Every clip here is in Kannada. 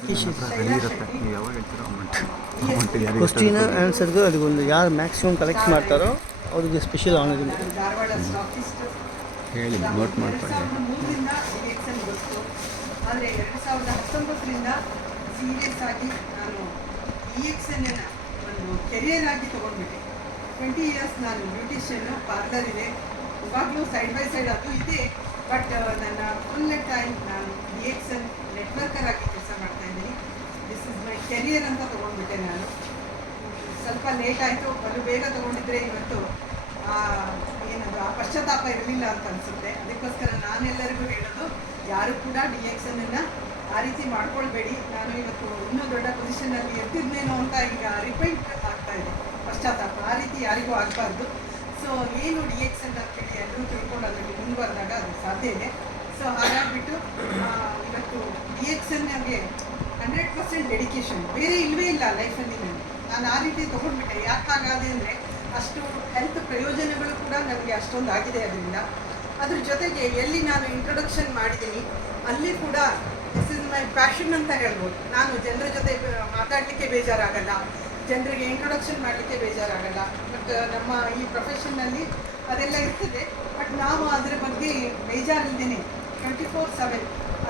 ರೆಡಿ ಇರುತ್ತೆ. ನೀವು ಯಾವಾಗ ಹೇಳ್ತೀರೋ ಅಮೌಂಟ್ ಯಾರಿಗೆ ಕ್ವಶ್ಚಿನ ಆನ್ಸರ್ಗೆ ಅದಕ್ಕೊಂದು ಯಾರು ಮ್ಯಾಕ್ಸಿಮಮ್ ಕಲೆಕ್ಟ್ ಮಾಡ್ತಾರೋ ಅವ್ರಿಗೆ ಸ್ಪೆಷಲ್ ಆನರ್ ಇದೆ. ಹೇಳಿ, ನೋಟ್ ಮಾಡ್ಕೊಳ್ಳಿ. 2003ರಿಂದ ಡಿಎಕ್ಸನ್ ಗೊತ್ತು, ಆದರೆ 2019ರಿಂದ ಸೀರಿಯಸ್ ಆಗಿ ನಾನು ಡಿಎಕ್ಸನ್ನ ಒಂದು ಕೆರಿಯರ್ ಆಗಿ ತೊಗೊಂಡ್ಬಿಟ್ಟೆ. 20 ಇಯರ್ಸ್ ನಾನು ಬ್ಯೂಟಿಷಿಯನ್ನು, ಪಾರ್ಲರ್ ಇದೆ, ಇವಾಗಲೂ ಸೈಡ್ ಬೈ ಸೈಡ್ ಅದು ಇದೆ. ಬಟ್ ನನ್ನ ಫುಲ್ ಟೈಮ್ ನಾನು ಡಿಎಕ್ಸನ್ ನೆಟ್ವರ್ಕರ್ ಆಗಿ ಕೆಲಸ ಮಾಡ್ತಾಯಿದ್ದೀನಿ. ದಿಸ್ ಇಸ್ ಮೈ ಕೆರಿಯರ್ ಅಂತ ತೊಗೊಂಡ್ಬಿಟ್ಟೆ ನಾನು. ಸ್ವಲ್ಪ ಲೇಟ್ ಆಯಿತು, ಬಲು ಬೇಗ ತೊಗೊಂಡಿದ್ರೆ ಇವತ್ತು ಏನದು ಆ ಪಶ್ಚಾತ್ತಾಪ ಇರಲಿಲ್ಲ ಅಂತ ಅನಿಸುತ್ತೆ. ಅದಕ್ಕೋಸ್ಕರ ನಾನೆಲ್ಲರಿಗೂ ಹೇಳೋದು, ಯಾರು ಕೂಡ ಡಿಎಕ್ಸನ್ನ ಆ ರೀತಿ ಮಾಡ್ಕೊಳ್ಬೇಡಿ. ನಾನು ಇವತ್ತು ಇನ್ನೂ ದೊಡ್ಡ ಪೊಸಿಷನಲ್ಲಿ ಇರ್ತಿದ್ನೇನೋ ಅಂತ ಈಗ ರಿಪೈಂಟ್ ಆಗ್ತಾ ಇದೆ ಪಶ್ಚಾತ್ತಾಪ. ಆ ರೀತಿ ಯಾರಿಗೂ ಆಗಬಾರ್ದು. ಸೊ ಏನು ಡಿಎಕ್ಸನ್ ಅಂತೇಳಿ ಎಲ್ಲರೂ ತಿಳ್ಕೊಂಡು ಅದರಲ್ಲಿ ಮುಂದುವರೆದಾಗ ಅದು ಸಾಧ್ಯ ಇದೆ. ಸೊ ಹಾಗಾಗಿಬಿಟ್ಟು ಇವತ್ತು ಡಿಎಕ್ಸನ್ಗೆ 100% ಡೆಡಿಕೇಶನ್, ಬೇರೆ ಇಲ್ಲವೇ ಇಲ್ಲ ಲೈಫಲ್ಲಿ. ನಾನು ಆ ರೀತಿ ತೊಗೊಂಡ್ಬಿಟ್ಟೆ. ಯಾಕೆ ಹಾಗಾದೆ ಅಂದರೆ ಅಷ್ಟು ಹೆಲ್ತ್ ಪ್ರಯೋಜನಗಳು ಕೂಡ ನನಗೆ ಅಷ್ಟೊಂದು ಆಗಿದೆ ಅದರಿಂದ. ಅದ್ರ ಜೊತೆಗೆ ಎಲ್ಲಿ ನಾನು ಇಂಟ್ರೊಡಕ್ಷನ್ ಮಾಡಿದ್ದೀನಿ ಅಲ್ಲಿ ಕೂಡ ದಿಸ್ ಇಸ್ ಮೈ ಪ್ಯಾಷನ್ ಅಂತ ಹೇಳ್ಬೋದು. ನಾನು ಜನರ ಜೊತೆ ಮಾತಾಡಲಿಕ್ಕೆ ಬೇಜಾರಾಗಲ್ಲ, ಜನರಿಗೆ ಇಂಟ್ರೊಡಕ್ಷನ್ ಮಾಡಲಿಕ್ಕೆ ಬೇಜಾರಾಗಲ್ಲ. ಬಟ್ ನಮ್ಮ ಈ ಪ್ರೊಫೆಷನ್ನಲ್ಲಿ ಅದೆಲ್ಲ ಇರ್ತದೆ. ಬಟ್ ನಾವು ಅದರ ಬಗ್ಗೆ ಬೇಜಾರಿಲ್ಲದೇ 24/7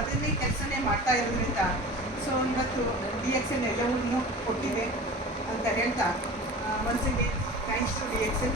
ಅದನ್ನೇ ಕೆಲಸನೇ ಮಾಡ್ತಾ ಇರೋದ್ರಿಂದ ಸೊ ಇವತ್ತು ಡಿಎಕ್ಸನ್ ಎಲ್ಲವನ್ನೂ ಕೊಟ್ಟಿದೆ ಅಂತ ಹೇಳ್ತಾ, ಮನಸ್ಸಿಗೆ ಥ್ಯಾಂಕ್ಸ್ ಟು ಡಿಎಕ್ಸನ್.